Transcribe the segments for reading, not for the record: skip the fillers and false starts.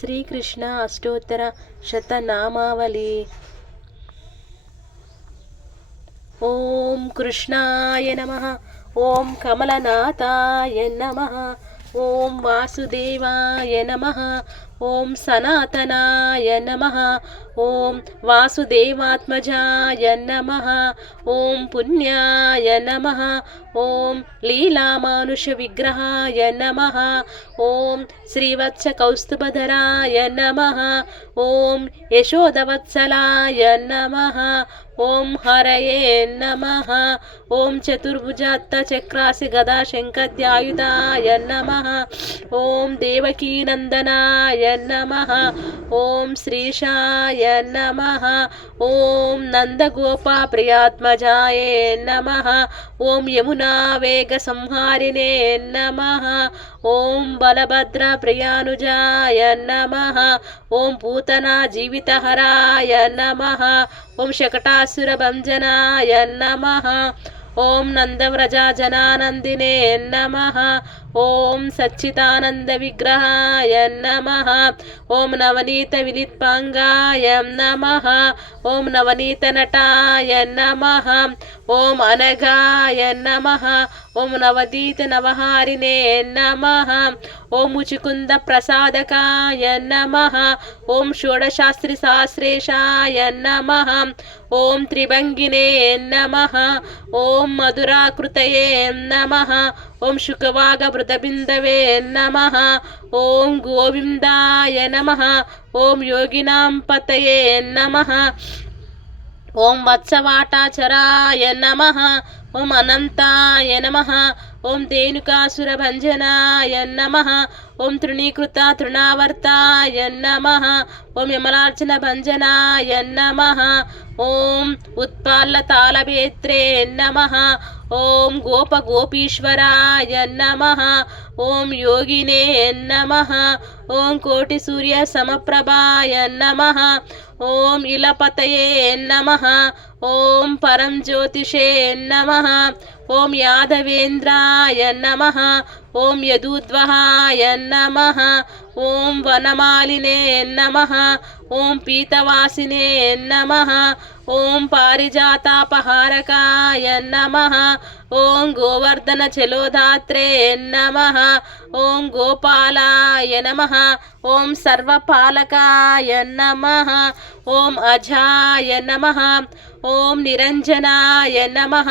श्रीकृष्ण अष्टोत्तर शतनामावली। ओम कृष्णाय नमः। ओम कमलनाथाय नमः। ओम वासुदेवाय नमः। ओम सनातनाय नमः। ओम वासुदेवात्मजाय नमः। ओम पुण्याय नमः। ओम लीलामानुष विग्रहाय नमः। ओम श्रीवत्स कौस्तुभधराय नमः। ओम यशोदवत्सलाय नमः। ओम हरये नमः। ओम चतुर्भुजात्त चक्रासि गदा शंखध्यायुधाय नमः। ओम देवकीनंदनाय नमः। ओम श्रीशाय नमः। ओम नंदगोपा प्रियात्मजाय नमः। ओम यमुना वेग संहारिणे नमः। ओम बलभद्र प्रियानुजाय नमः। ओम पूतना जीवितहराय नमः। ओम शकटासुरभंजनाय नमः। ओम नंदव्रजा जनानंदिने नमः। ओम सच्चिदानंद विग्रहाय नमः। ओम नवनीत विनित्पांगाय नमः। ओम नवनीत नटाय नमः। ओम अनघाय नमः। ओम नवदीत नवहारिणे नमः। ओम मुचुकुंद प्रसादकाय नमः। ओम षोडशास्त्रि सहस्रेशाय नमः। ओम त्रिभंगिने नमः। ओम मधुराकृतये नमः। ओम शुकवागवृतबिंदवे नमः। ओम गोविंदाय नमः। ओम योगिनां पतये नमः। ओम वत्सवाटाचराय नमः। ओम अनंताय नमः। ओम धेनुकासुरभंजनाय नमः। ओम तृणीकृता तृणावर्ताय नमः। ओम यमलार्चन भंजनाय नमः। ओम उत्पालतालभेत्रे नमः। ओम गोप गोपीश्वराय नमः। ओम योगिने नमः। ओम कोटि सूर्य समप्रभाय नमः। ओम इलपतये नमः। ओम परम ज्योतिषे नमः। ओम यादवेन्द्राय नमः। ओम यदूद्वहाय नमः। ओम वनमालिने नमः। ओम पीतवासिने नमः। ओम पारिजातापहारकाय नमः। ओम गोवर्धन चलोधात्रे नमः। ओम गोपालाय नमः। ओम सर्वपालकाय नमः। ओम अजाय नमः। ओम निरंजनाय नमः।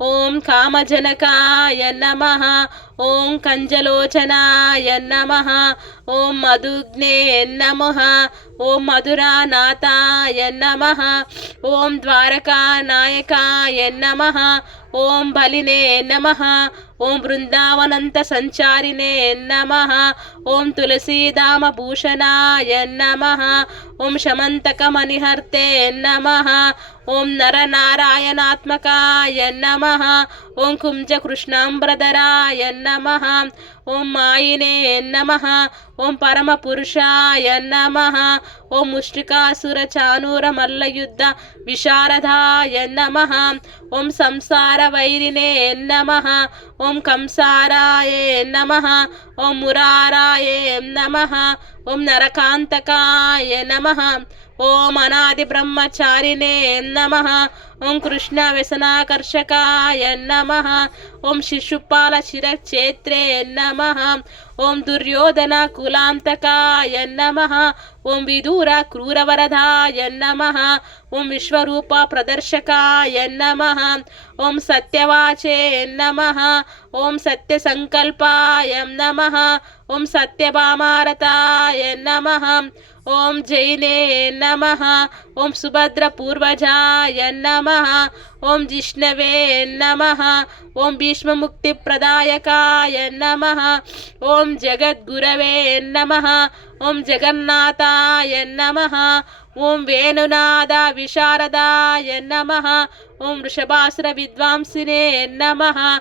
ओम कामजनकाय नमः। ओम कंजलोचनाय नमः। ओम मधुग्ने नमः। ओम मधुरानाथाय नमः। ओम द्वारकानायकाय नमः। ओम बलिने नमः। ओम वृंदावनंत संचारिणे नमः। ओम तुलसीधाम भूषणाय नमः। ओम शमंतकमणिहर्ते नमः। ओम नरनारायणात्मकाय नमः। ओम कुंज कृष्णांबरधराय नमः। ओम मायिने नमः। ओम परम पुरुषाय नमः। ओम मुष्टिकासुर चानूर मल्लयुद्ध विशारदाय नमः। ओम संसार वैरिणे नमः। ओम कंसाराय नमः। ओम मुराराय नमः। ओम नरकांतकाय नमः। ओम अनादि ब्रह्मचारिणे नमः। ओम कृष्ण व्यसनाकर्षकाय नमः। ओम शिशुपाल शिरक्षेत्रे नमः। ओम दुर्योधन कुलांतकाय नमः। ओम विदूर क्रूरवरदाय नमः। ओम विश्वरूप प्रदर्शकाय नमः। ओम सत्यवाचे नमः। ओम सत्यसंकल्पाय नमः। ओम सत्यभामारताय नमः। ओम जैने नमः। ओम सुभद्र पूर्वजाय नमः। ओम जिष्णवे नमः। ओम भीष्म मुक्ति प्रदायकाय नमः। ओम जगद्गुरवे नमः। ओम जगन्नाथाय नमः। ओम वेणुनाद विशारदाय नमः। ओम वृषभासुर विद्वांसिने नमः।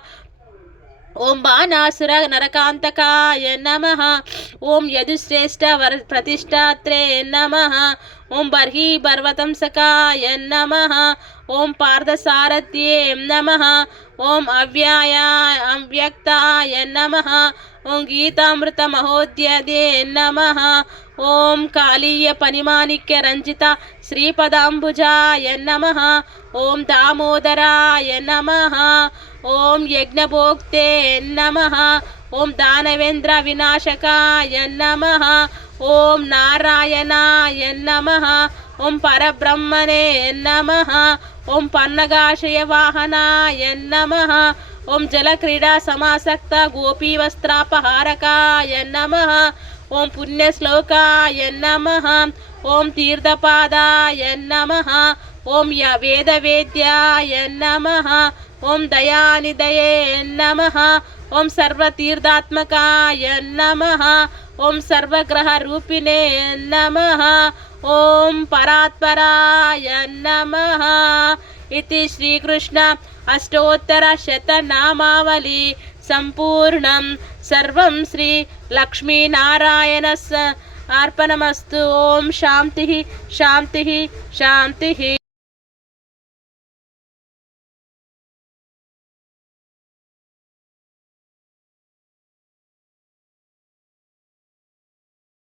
ओम बाणासुर नरकांतकाय नमः। ओम यदुश्रेष्ठ प्रतिष्ठात्रे नमः। ఓం బర్హి పర్వతంసకాయ నమః ఓం పార్థసారథ్యే నమః ఓం అవ్యక్తాయ నమః ఓం గీతామృత మహోద్యదే నమః ఓం కాళీయ పనిమాణిక్య రంజిత శ్రీపదాంబుజాయ నమః ఓం దామోదరాయ నమః ఓం యజ్ఞభోక్తే నమః ఓం దానవేంద్ర వినాశకాయ నమః ఓం నారాయణాయ నమః ఓం పరబ్రహ్మణే నమః ఓం పన్నగాశయ వాహనాయ నమః ఓం జలక్రీడా సమాసక్త గోపీవస్త్రాపహారకాయ నమః ఓం పుణ్యశ్లోకాయ నమః ఓం తీర్థపాదాయ నమః ఓం వేదవేద్యాయ నమః ఓం దయానిదయే నమః ఓం సర్వతీర్థాత్మకాయ నమః ఓం సర్వగ్రహరూపిణే నమః ఓం పరాత్పరాయ నమః इति श्रीकृष्ण अष्टोत्तरशतनामावली सम्पूर्णं सर्वं श्री लक्ष्मीनारायणस्य अर्पणमस्तु। ओम शांति शांति शांति।